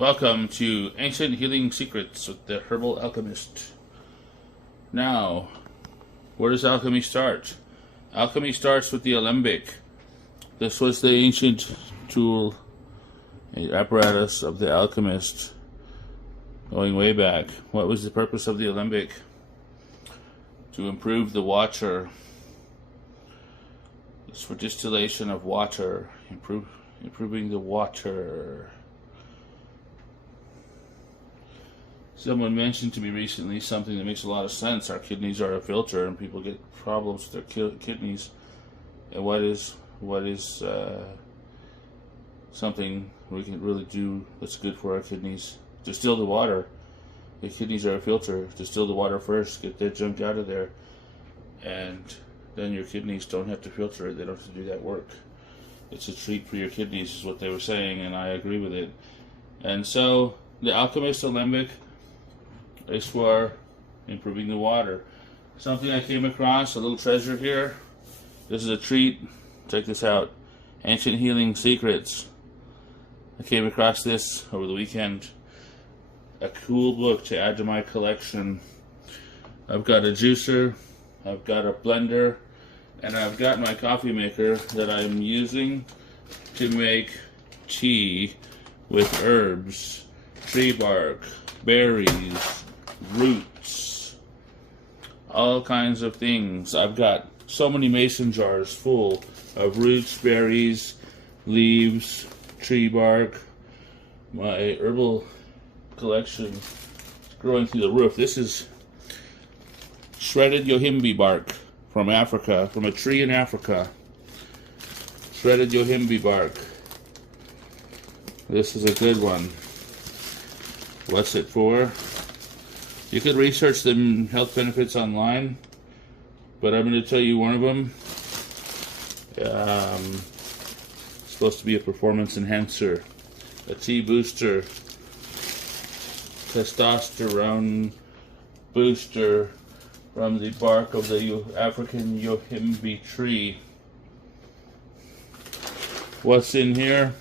Welcome to Ancient Healing Secrets with the Herbal Alchemist. Now, where does alchemy start? Alchemy starts with the alembic. This was the ancient tool, apparatus of the alchemist, going way back. What was the purpose of the alembic? To improve the water. It's for distillation of water, improving the water. Someone mentioned to me recently something that makes a lot of sense. Our kidneys are a filter, and people get problems with their kidneys. And what is something we can really do that's good for our kidneys? Distill the water. The kidneys are a filter. Distill the water first. Get that junk out of there, and then your kidneys don't have to filter it. They don't have to do that work. It's a treat for your kidneys, is what they were saying, and I agree with it. And so the Alchemist alembic is for improving the water. Something I came across, a little treasure here. This is a treat. Check this out. Ancient Healing Secrets. I came across this over the weekend. A cool book to add to my collection. I've got a juicer, I've got a blender, and I've got my coffee maker that I'm using to make tea with herbs, tree bark, berries, roots, all kinds of things. I've got so many mason jars full of roots, berries, leaves, tree bark. My herbal collection is growing through the roof. This is shredded yohimbe bark from Africa, from a tree in Africa. Shredded yohimbe bark. This is a good one. What's it for? You could research the health benefits online, but I'm going to tell you one of them. It's supposed to be a performance enhancer, a tea booster, testosterone booster from the bark of the African yohimbe tree. What's in here?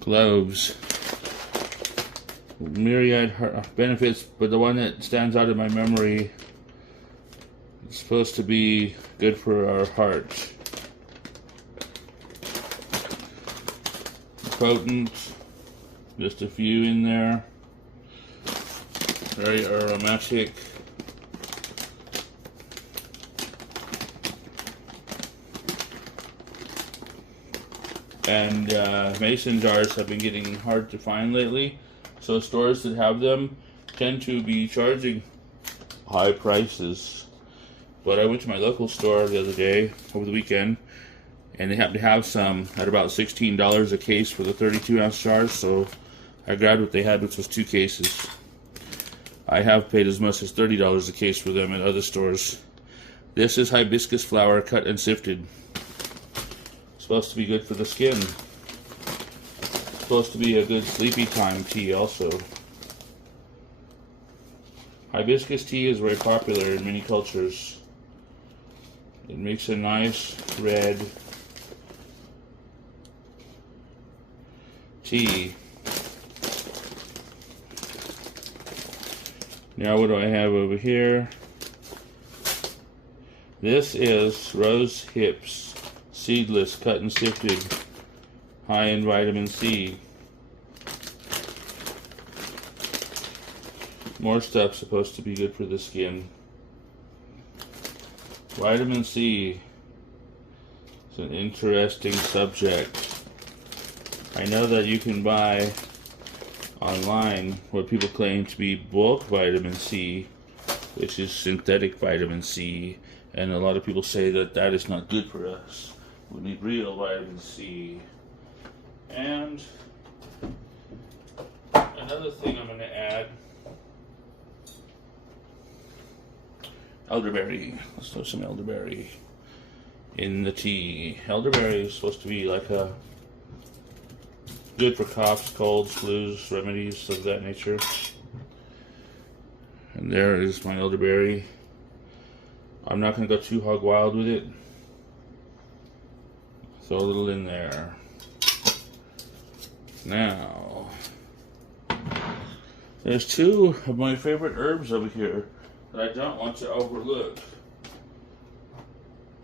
Cloves. Myriad benefits, but the one that stands out in my memory is supposed to be good for our heart. Potent, just a few in there. Very aromatic. And mason jars have been getting hard to find lately. So stores that have them tend to be charging high prices. But I went to my local store the other day, over the weekend, and they happened to have some at about $16 a case for the 32-ounce jars. So I grabbed what they had, which was 2 cases. I have paid as much as $30 a case for them at other stores. This is hibiscus flower cut and sifted. It's supposed to be good for the skin. Supposed to be a good sleepy time tea also. Hibiscus tea is very popular in many cultures. It makes a nice red tea. Now what do I have over here? This is rose hips, seedless, cut and sifted. High in vitamin C. More stuff supposed to be good for the skin. Vitamin C is an interesting subject. I know that you can buy online what people claim to be bulk vitamin C, which is synthetic vitamin C, and a lot of people say that that is not good for us. We need real vitamin C. And another thing I'm going to add, elderberry. Let's throw some elderberry in the tea. Elderberry is supposed to be like a good for coughs, colds, flus, remedies of that nature. And there is my elderberry. I'm not going to go too hog wild with it. Throw a little in there. Now, There's two of my favorite herbs over here that I don't want to overlook.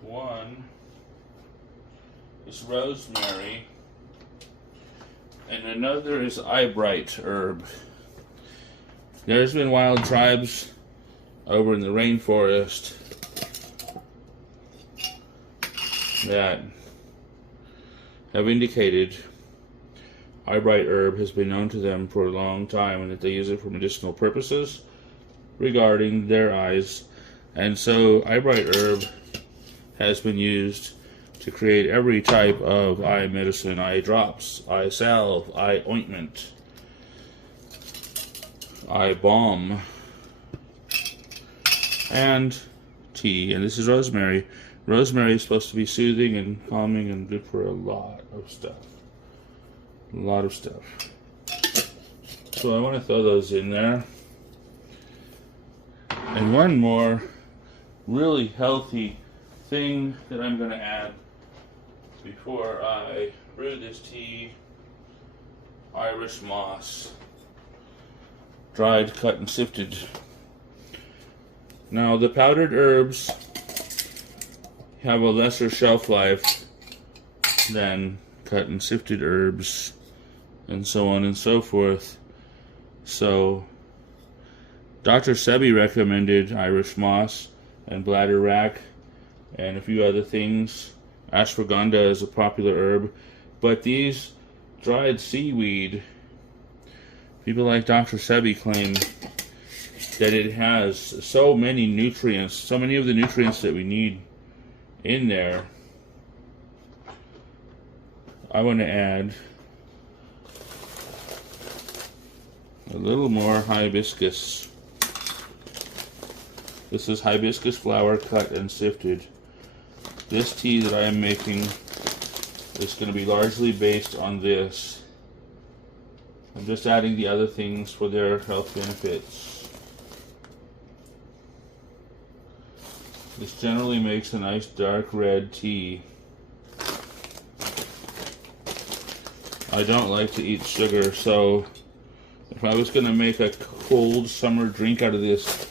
One is rosemary, and another is eyebright herb. There's been wild tribes over in the rainforest that have indicated eyebright herb has been known to them for a long time, and that they use it for medicinal purposes regarding their eyes. And so eyebright herb has been used to create every type of eye medicine: eye drops, eye salve, eye ointment, eye balm, and tea. And this is rosemary. Rosemary is supposed to be soothing and calming and good for a lot of stuff. A lot of stuff. So I want to throw those in there. And one more really healthy thing that I'm going to add before I brew this tea: Irish moss. Dried, cut, and sifted. Now, the powdered herbs have a lesser shelf life than cut and sifted herbs, and so on and so forth. So Dr. Sebi recommended Irish moss and bladderwrack and a few other things. Ashwagandha is a popular herb, but these dried seaweed, people like Dr. Sebi claim that it has so many nutrients, so many of the nutrients that we need in there. I want to add a little more hibiscus. This is hibiscus flower, cut and sifted. This tea that I am making is going to be largely based on this. I'm just adding the other things for their health benefits. This generally makes a nice dark red tea. I don't like to eat sugar, so if I was going to make a cold summer drink out of this,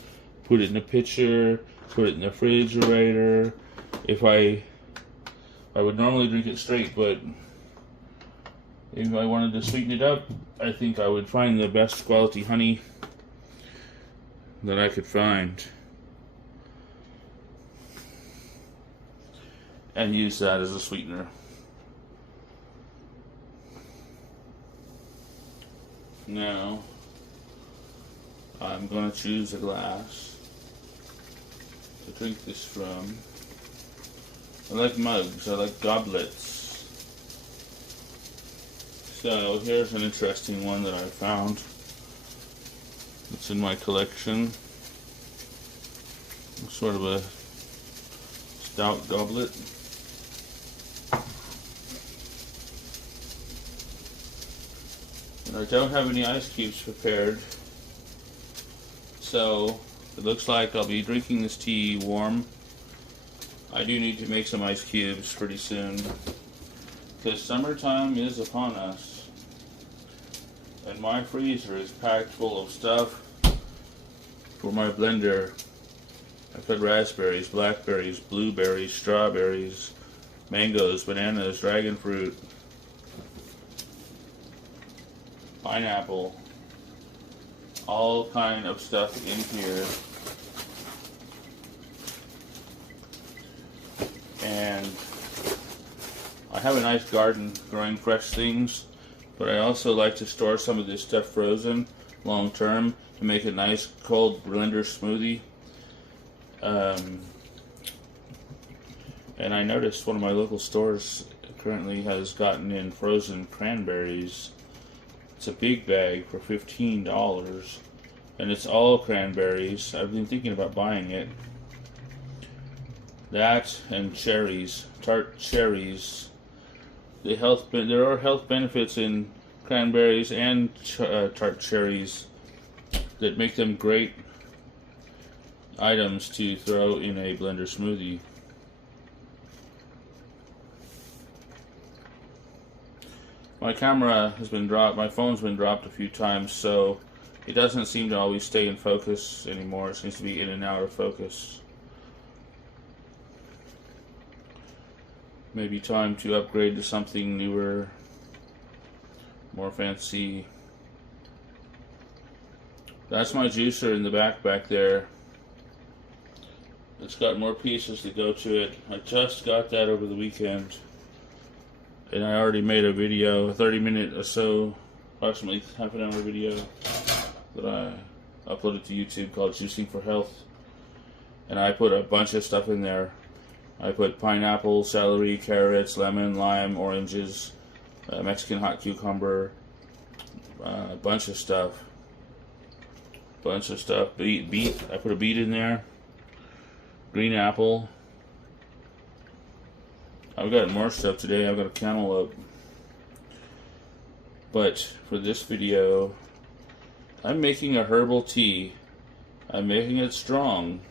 put it in a pitcher, put it in the refrigerator. If I would normally drink it straight, but if I wanted to sweeten it up, I think I would find the best quality honey that I could find and use that as a sweetener. Now, I'm going to choose a glass to drink this from. I like mugs, I like goblets. So here's an interesting one that I found. It's in my collection. It's sort of a stout goblet. And I don't have any ice cubes prepared, so it looks like I'll be drinking this tea warm. I do need to make some ice cubes pretty soon, because summertime is upon us, and my freezer is packed full of stuff for my blender. I've got raspberries, blackberries, blueberries, strawberries, mangoes, bananas, dragon fruit, pineapple, all kind of stuff in here. And I have a nice garden growing fresh things, but I also like to store some of this stuff frozen long term to make a nice cold blender smoothie. And I noticed one of my local stores currently has gotten in frozen cranberries. It's a big bag for $15, and it's all cranberries. I've been thinking about buying it. That and cherries, tart cherries. There are health benefits in cranberries and tart cherries that make them great items to throw in a blender smoothie. My camera has been dropped, my phone's been dropped a few times, so It doesn't seem to always stay in focus anymore. It seems to be in and out of focus. Maybe time to upgrade to something newer, more fancy. That's my juicer in the back there. It's got more pieces to go to it. I just got that over the weekend. And I already made a video, a 30-minute or so, approximately half an hour video that I uploaded to YouTube called Juicing for Health. And I put a bunch of stuff in there. I put pineapple, celery, carrots, lemon, lime, oranges, Mexican hot cucumber, a bunch of stuff. Beet. I put a beet in there. Green apple. I've got more stuff today. I've got a cantaloupe. But for this video, I'm making a herbal tea. I'm making it strong.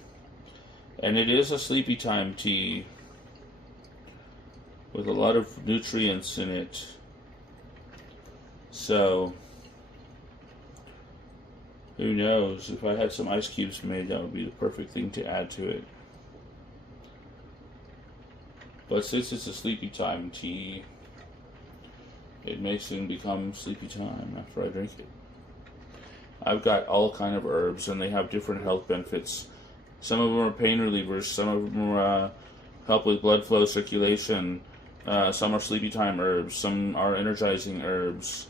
And it is a sleepy time tea with a lot of nutrients in it. So, who knows? If I had some ice cubes made, that would be the perfect thing to add to it. But since it's a sleepy time tea, it may soon become sleepy time after I drink it. I've got all kind of herbs, and they have different health benefits. Some of them are pain relievers, some of them are help with blood flow circulation, some are sleepy time herbs, some are energizing herbs,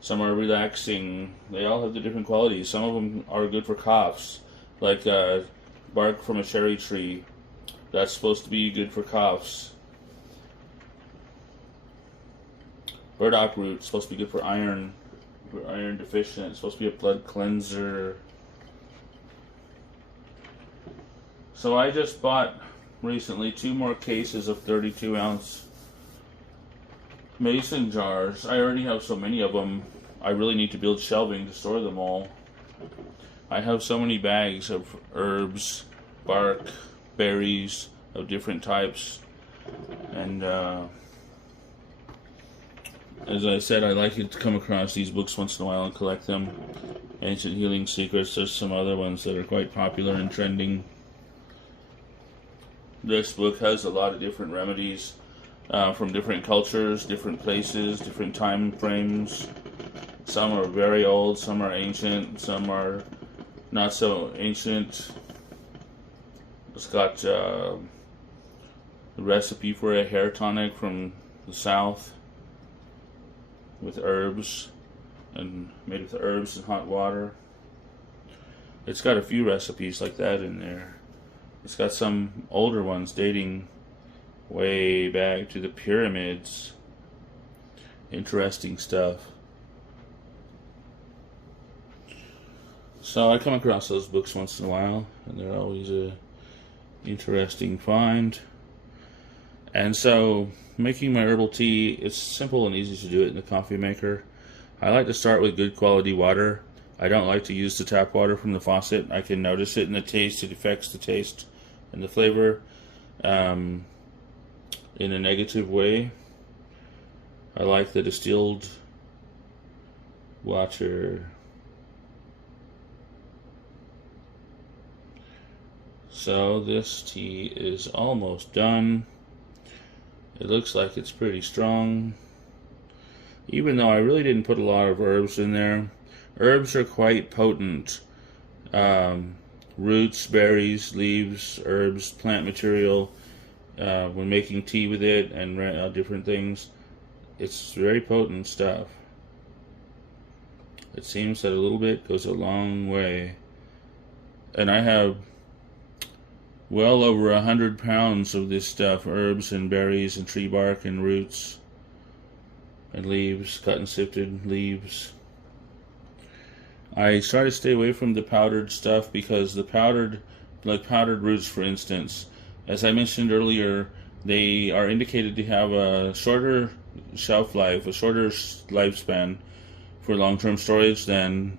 some are relaxing. They all have the different qualities. Some of them are good for coughs, like bark from a cherry tree. That's supposed to be good for coughs. Burdock root is supposed to be good for iron. For iron deficient, it's supposed to be a blood cleanser. So I just bought recently 2 more cases of 32-ounce mason jars. I already have so many of them. I really need to build shelving to store them all. I have so many bags of herbs, bark, berries of different types, and as I said, I like to come across these books once in a while and collect them. Ancient Healing Secrets. There's some other ones that are quite popular and trending. This book has a lot of different remedies from different cultures, different places, different time frames. Some are very old, some are ancient, some are not so ancient. It's got a recipe for a hair tonic from the south with herbs, and made with herbs and hot water. It's got a few recipes like that in there. It's got some older ones dating way back to the pyramids. Interesting stuff. So I come across those books once in a while, and they're always a interesting find. And so, making my herbal tea, it's simple and easy to do it in the coffee maker. I like to start with good quality water. I don't like to use the tap water from the faucet. I can notice it in the taste. It affects the taste and the flavor in a negative way. I like the distilled water. So this tea is almost done. It looks like it's pretty strong, even though I really didn't put a lot of herbs in there. Herbs are quite potent. Roots, berries, leaves, herbs, plant material, when making tea with it and different things, it's very potent stuff. It seems that a little bit goes a long way. And I have well over 100 pounds of this stuff, herbs and berries and tree bark and roots and leaves, cut and sifted leaves. I try to stay away from the powdered stuff because the powdered roots, for instance, as I mentioned earlier, they are indicated to have a shorter shelf life, a shorter lifespan for long-term storage than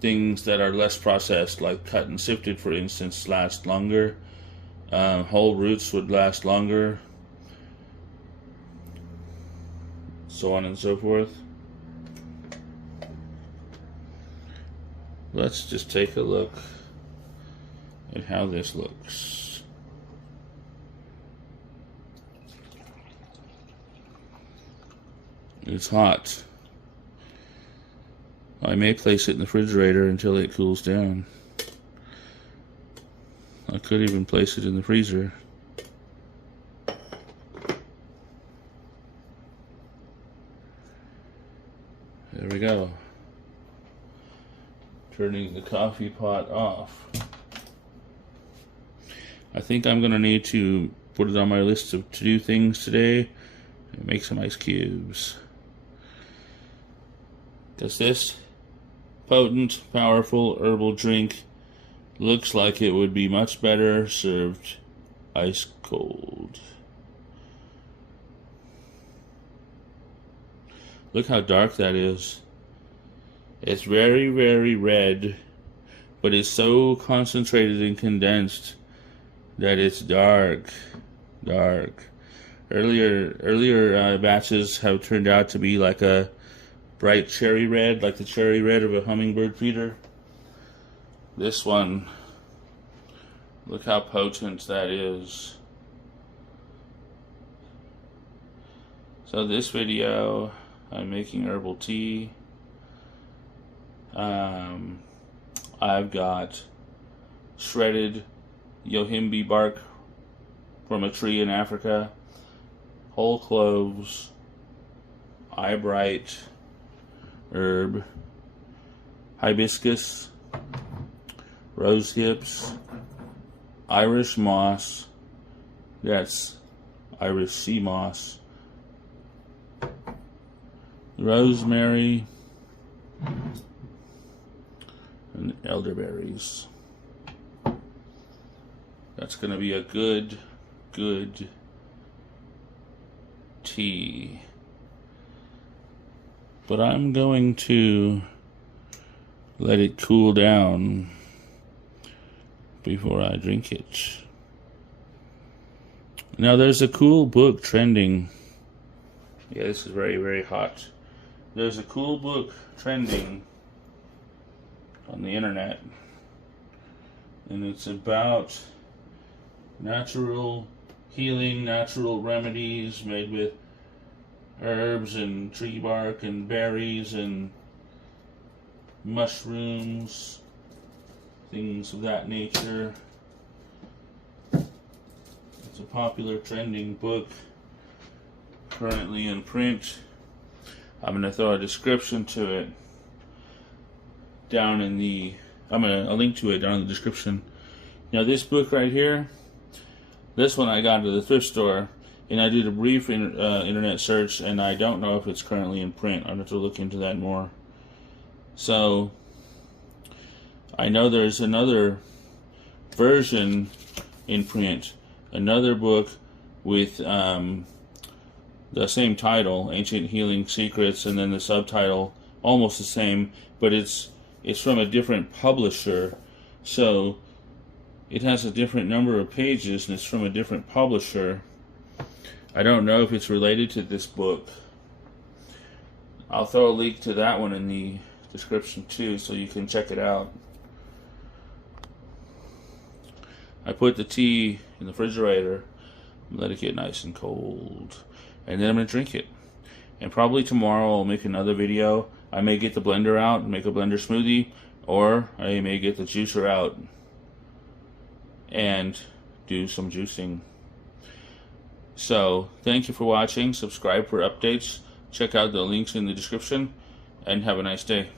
things that are less processed, like cut and sifted, for instance, last longer. Whole roots would last longer, so on and so forth. let's just take a look at how this looks. It's hot. I may place it in the refrigerator until it cools down. I could even place it in the freezer. There we go. Turning the coffee pot off. I think I'm gonna need to put it on my list of to-do things today and make some ice cubes. Because this potent, powerful herbal drink looks like it would be much better served ice cold. Look how dark that is. It's very, very red, but it's so concentrated and condensed that it's dark. Earlier batches have turned out to be like a bright cherry red, like the cherry red of a hummingbird feeder. This one, look how potent that is. So this video, I'm making herbal tea. I've got shredded yohimbe bark from a tree in Africa, whole cloves, eyebright herb, hibiscus, rose hips, Irish moss, that's Irish sea moss, rosemary, and elderberries. That's going to be a good tea. But I'm going to let it cool down before I drink it. Now there's a cool book trending. Yeah, this is very, very hot. There's a cool book trending on the internet, and it's about natural healing, natural remedies made with herbs and tree bark and berries and mushrooms, things of that nature. It's a popular trending book currently in print. I'm going to throw a description to it down in the, a link to it down in the description. Now this book right here, this one I got at the thrift store, and I did a brief internet search, and I don't know if it's currently in print. I'll have to look into that more. So I know there's another version in print, another book with the same title, Ancient Healing Secrets, and then the subtitle almost the same, but it's from a different publisher, so it has a different number of pages and it's from a different publisher. I don't know if it's related to this book. I'll throw a link to that one in the description too, so you can check it out. I put the tea in the refrigerator, let it get nice and cold, and then I'm going to drink it. And probably tomorrow I'll make another video. I may get the blender out and make a blender smoothie, or I may get the juicer out and do some juicing. So thank you for watching. Subscribe for updates. Check out the links in the description, and have a nice day.